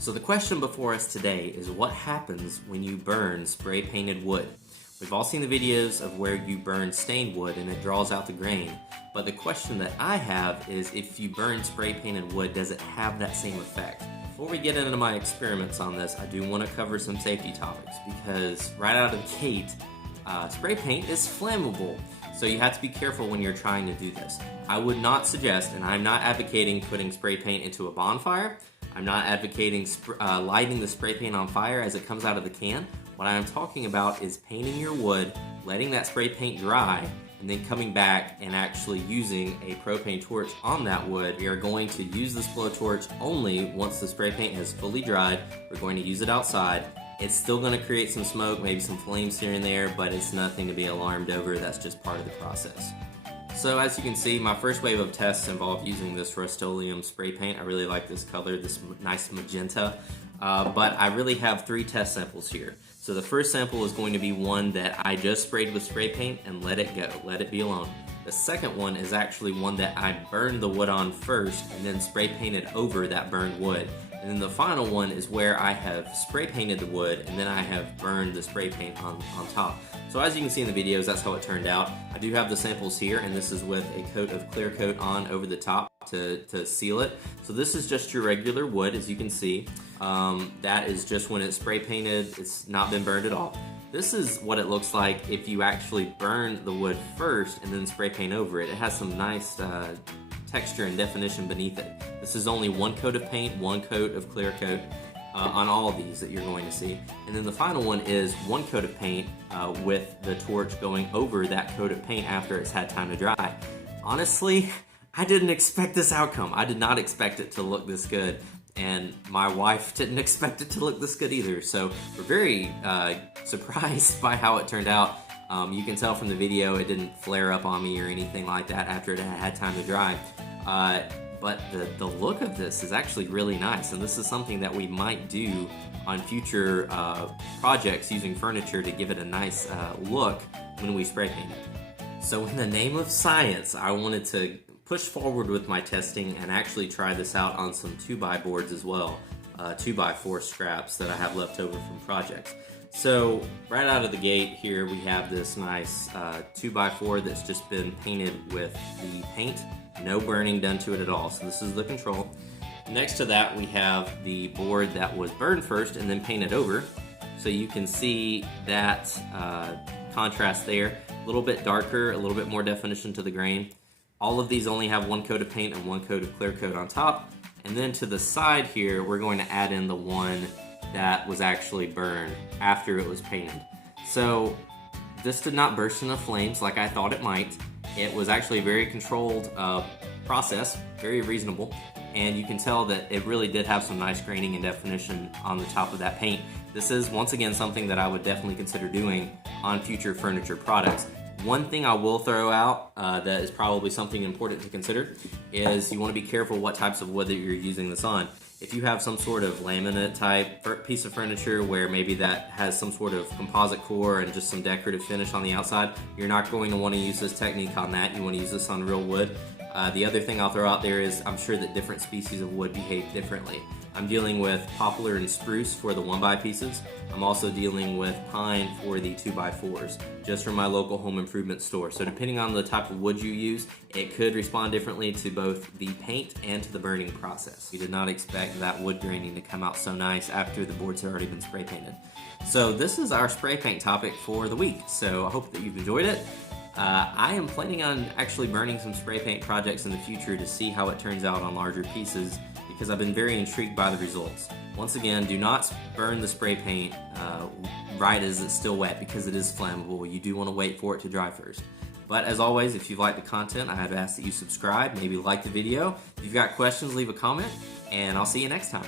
So the question before us today is what happens when you burn spray painted wood? We've all seen the videos of where you burn stained wood and it draws out the grain, but the question that I have is if you burn spray painted wood, does it have that same effect? Before we get into my experiments on this, I do want to cover some safety topics because right out of the gate, spray paint is flammable. So you have to be careful when you're trying to do this. I would not suggest, and I'm not advocating putting spray paint into a bonfire. I'm not advocating lighting the spray paint on fire as it comes out of the can. What I'm talking about is painting your wood, letting that spray paint dry, and then coming back and actually using a propane torch on that wood. We are going to use this blowtorch only once the spray paint has fully dried. We're going to use it outside. It's still going to create some smoke, maybe some flames here and there, but it's nothing to be alarmed over. That's just part of the process. So as you can see, my first wave of tests involved using this Rustoleum spray paint. I really like this color, this nice magenta, but I really have 3 test samples here. So the first sample is going to be one that I just sprayed with spray paint and let it go, let it be alone. The second one is actually one that I burned the wood on first and then spray painted over that burned wood. And then the final one is where I have spray painted the wood and then I have burned the spray paint on top. So as you can see in the videos, that's how it turned out. I do have the samples here, and this is with a coat of clear coat on over the top to seal it. So this is just your regular wood, as you can see. That is just when it's spray painted, it's not been burned at all. This is what it looks like if you actually burn the wood first and then spray paint over it. It has some nice texture and definition beneath it. This is only 1 coat of paint, 1 coat of clear coat on all of these that you're going to see. And then the final one is 1 coat of paint with the torch going over that coat of paint after it's had time to dry. Honestly, I didn't expect this outcome. I did not expect it to look this good. And my wife didn't expect it to look this good either. So we're very surprised by how it turned out. You can tell from the video it didn't flare up on me or anything like that after it had time to dry. But the look of this is actually really nice, and this is something that we might do on future projects using furniture to give it a nice look when we spray paint it. So in the name of science, I wanted to push forward with my testing and actually try this out on some 2x boards as well, 2x4 scraps that I have left over from projects. So right out of the gate here we have this nice 2x4 that's just been painted with the paint, no burning done to it at all. So this is the control. Next to that we have the board that was burned first and then painted over. So you can see that contrast there, a little bit darker, a little bit more definition to the grain. All of these only have 1 coat of paint and 1 coat of clear coat on top. And then to the side here, we're going to add in the one that was actually burned after it was painted. So this did not burst into flames like I thought it might. It was actually a very controlled process, very reasonable, and you can tell that it really did have some nice graining and definition on the top of that paint. This is, once again, something that I would definitely consider doing on future furniture products. One thing I will throw out that is probably something important to consider is you want to be careful what types of wood that you're using this on. If you have some sort of laminate type piece of furniture where maybe that has some sort of composite core and just some decorative finish on the outside, you're not going to want to use this technique on that. You want to use this on real wood. The other thing I'll throw out there is I'm sure that different species of wood behave differently. I'm dealing with poplar and spruce for the 1x pieces. I'm also dealing with pine for the 2x4s, just from my local home improvement store. So depending on the type of wood you use, it could respond differently to both the paint and to the burning process. We did not expect that wood graining to come out so nice after the boards had already been spray painted. So this is our spray paint topic for the week. So I hope that you've enjoyed it. I am planning on actually burning some spray paint projects in the future to see how it turns out on larger pieces because I've been very intrigued by the results. Once again, do not burn the spray paint right as it's still wet because it is flammable. You do want to wait for it to dry first. But as always, if you like the content, I have asked that you subscribe, maybe like the video. If you've got questions, leave a comment, and I'll see you next time.